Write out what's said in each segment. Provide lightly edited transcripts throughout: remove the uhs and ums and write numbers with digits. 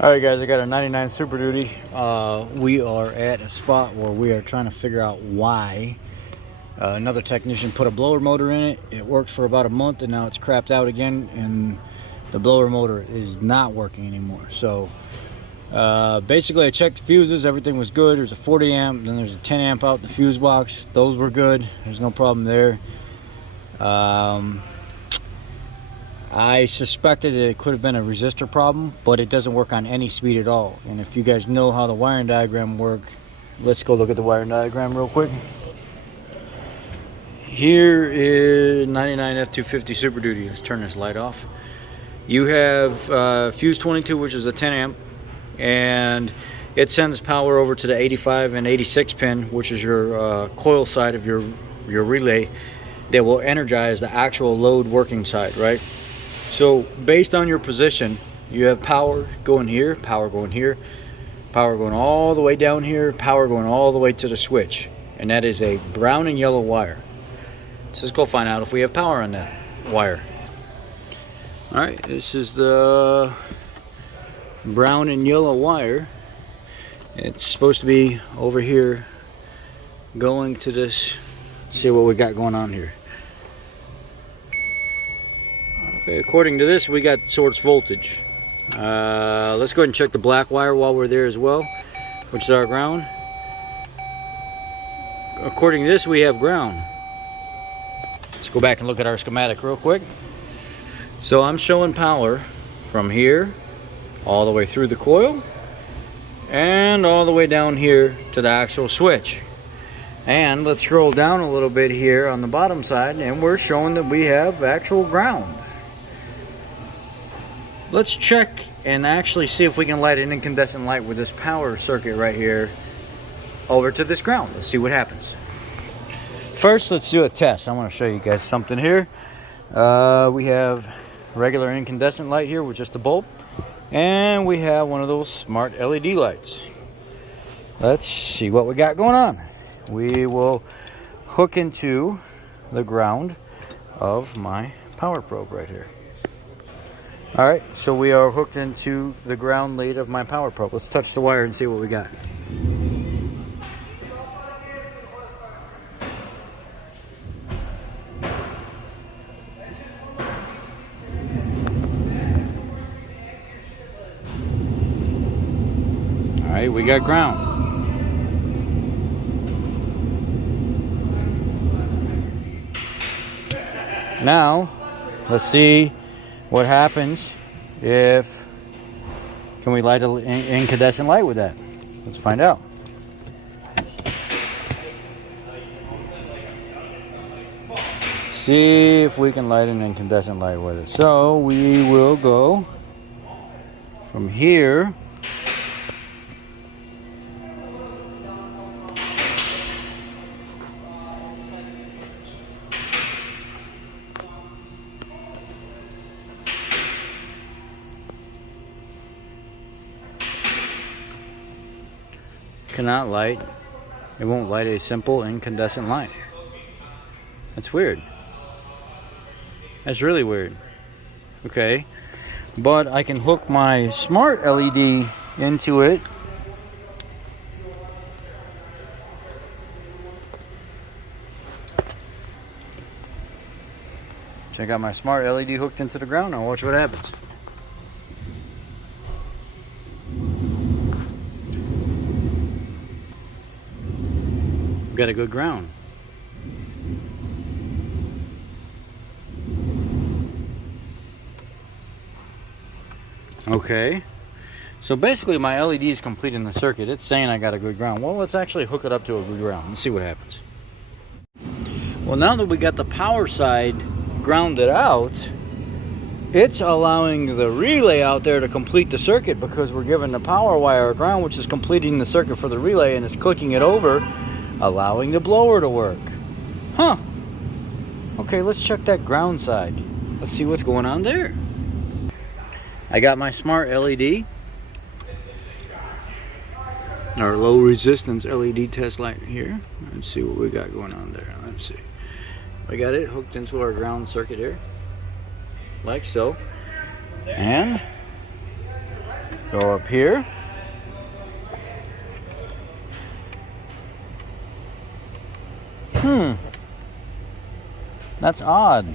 Alright guys, I got a 99 Super Duty. We are at a spot where we are trying to figure out why another technician put a blower motor in it. It worked for about a month and now it's crapped out again and the blower motor is not working anymore. So basically I checked the fuses, everything was good. There's a 40 amp, then there's a 10 amp out in the fuse box. Those were good, there's no problem there. I suspected it could have been a resistor problem, but it doesn't work on any speed at all. And if you guys know how the wiring diagram works, let's go look at the wiring diagram real quick. Here is 99 F250 Super Duty. Let's turn this light off. You have fuse 22, which is a 10 amp, and it sends power over to the 85 and 86 pin, which is your coil side of your relay that will energize the actual load working side, right? So based on your position, you have power going here, power going here, power going all the way down here, power going all the way to the switch. And that is a brown and yellow wire. So let's go find out if we have power on that wire. Alright, this is the brown and yellow wire. It's supposed to be over here going to this. Let's see what we got going on here. Okay, according to this, we got source voltage. Let's go ahead and check the black wire while we're there as well, which is our ground. According to this, we have ground. Let's go back and look at our schematic real quick. So I'm showing power from here all the way through the coil and all the way down here to the actual switch. And let's scroll down a little bit here on the bottom side and we're showing that we have actual ground. Let's check and actually see if we can light an incandescent light with this power circuit right here over to this ground. Let's see what happens. First, let's do a test. I want to show you guys something here. We have regular incandescent light here with just a bulb, and we have one of those smart LED lights. Let's see what we got going on. We will hook into the ground of my power probe right here. Alright, so we are hooked into the ground lead of my power probe. Let's touch the wire and see what we got. Alright, we got ground. Now, let's see what happens if, can we light an incandescent light with that? Let's find out. See if we can light an incandescent light with it. So we will go from here . Cannot light. It won't light a simple incandescent light. That's weird. That's really weird. Okay, but I can hook my smart LED into it. Check out my smart LED hooked into the ground. Now watch what happens. Got a good ground. Okay, so basically my LED is completing the circuit. It's saying I got a good ground. Well, let's actually hook it up to a good ground. Let's see what happens. Well, now that we got the power side grounded out, it's allowing the relay out there to complete the circuit because we're giving the power wire a ground, which is completing the circuit for the relay, and it's clicking it over, allowing the blower to work. Huh. Okay, let's check that ground side. Let's see what's going on there. I got my smart LED, our low resistance LED test light here. Let's see what we got going on there. Let's see. We got it hooked into our ground circuit here, like so. And Go up here. That's odd.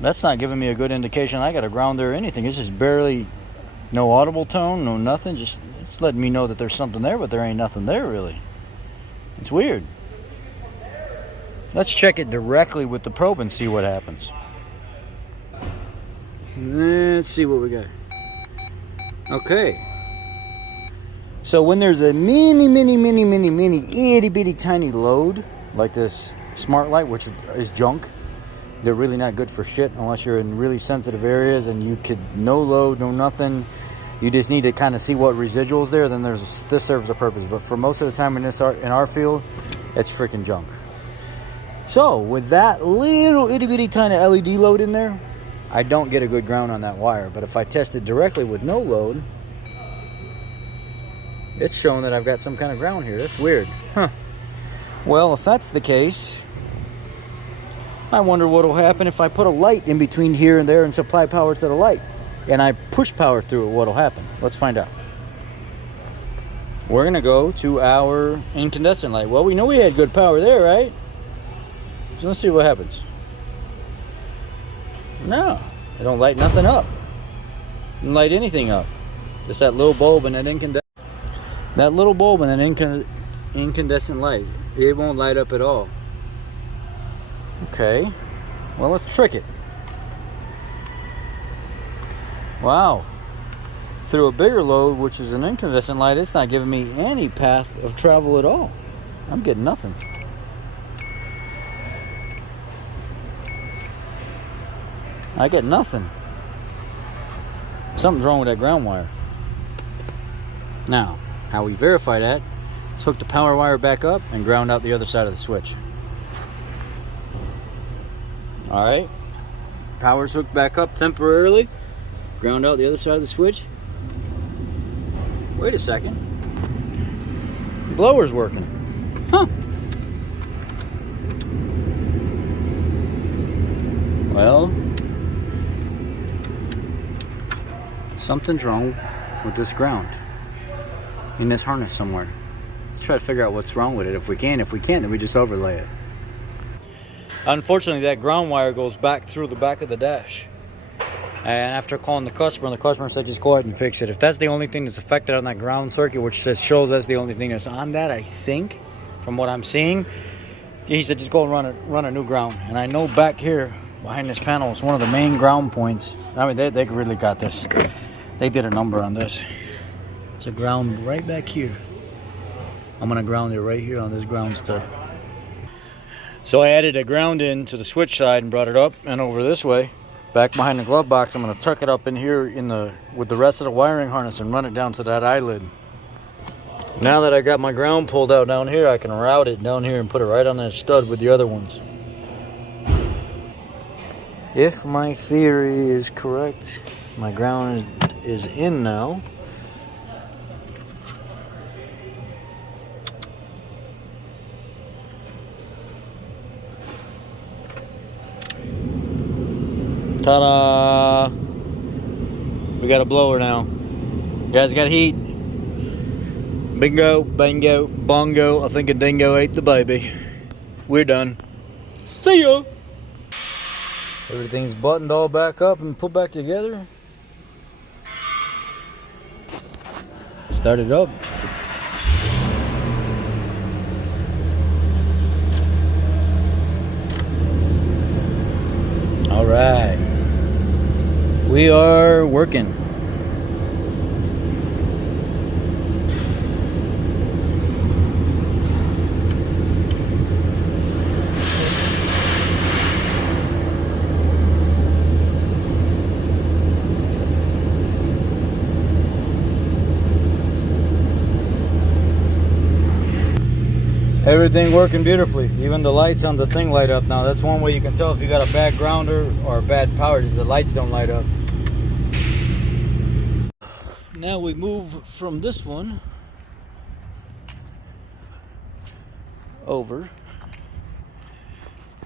That's not giving me a good indication I got a ground there or anything. It's just barely, no audible tone, no nothing. Just, it's letting me know that there's something there, but there ain't nothing there really. It's weird. Let's check it directly with the probe and see what happens. Let's see what we got. Okay. So when there's a mini, itty bitty tiny load, like this smart light, which is junk, they're really not good for shit unless you're in really sensitive areas and you could, no load, no nothing. You just need to kind of see what residuals there, then this serves a purpose. But for most of the time in our field, it's freaking junk. So with that little itty bitty tiny LED load in there, I don't get a good ground on that wire. But if I test it directly with no load, it's showing that I've got some kind of ground here. That's weird. Huh. Well, if that's the case, I wonder what will happen if I put a light in between here and there and supply power to the light. And I push power through it, what will happen? Let's find out. We're going to go to our incandescent light. Well, we know we had good power there, right? So let's see what happens. No, it don't light nothing up. It don't light anything up. Just that little bulb and that incandescent. That little bulb and that incandescent light, it won't light up at all. Okay, well, let's trick it. Wow. Through a bigger load, which is an incandescent light, it's not giving me any path of travel at all. I'm getting nothing. I get nothing. Something's wrong with that ground wire. Now, how we verify that is hook the power wire back up and ground out the other side of the switch. Alright, power's hooked back up temporarily. Ground out the other side of the switch. Wait a second. The blower's working. Huh. Well, something's wrong with this ground in this harness somewhere. Let's try to figure out what's wrong with it. If we can, then we just overlay it. Unfortunately, that ground wire goes back through the back of the dash. And after calling the customer said just go ahead and fix it. If that's the only thing that's affected on that ground circuit, which shows that's the only thing that's on that, I think, from what I'm seeing, he said just go and run a new ground. And I know back here behind this panel is one of the main ground points. I mean, they really got this. They did a number on this. It's a ground right back here. I'm gonna ground it right here on this ground stud. So I added a ground in to the switch side and brought it up and over this way, back behind the glove box. I'm gonna tuck it up in here with the rest of the wiring harness and run it down to that eyelid. Now that I got my ground pulled out down here, I can route it down here and put it right on that stud with the other ones. If my theory is correct, my ground is in now. Ta-da! We got a blower now. You guys got heat? Bingo, bango, bongo. I think a dingo ate the baby. We're done. See ya! Everything's buttoned all back up and put back together. Start it up. All right. We are working. Everything working beautifully. Even the lights on the thing light up now. That's one way you can tell if you got a bad grounder or bad power. The lights don't light up. Now we move from this one over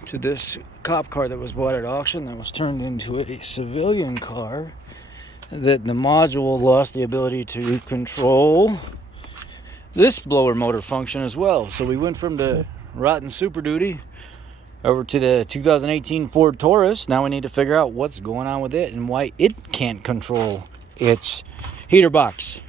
to this cop car that was bought at auction that was turned into a civilian car that the module lost the ability to control this blower motor function as well. So we went from the rotten Super Duty over to the 2018 Ford Taurus. Now we need to figure out what's going on with it and why it can't control its heater box.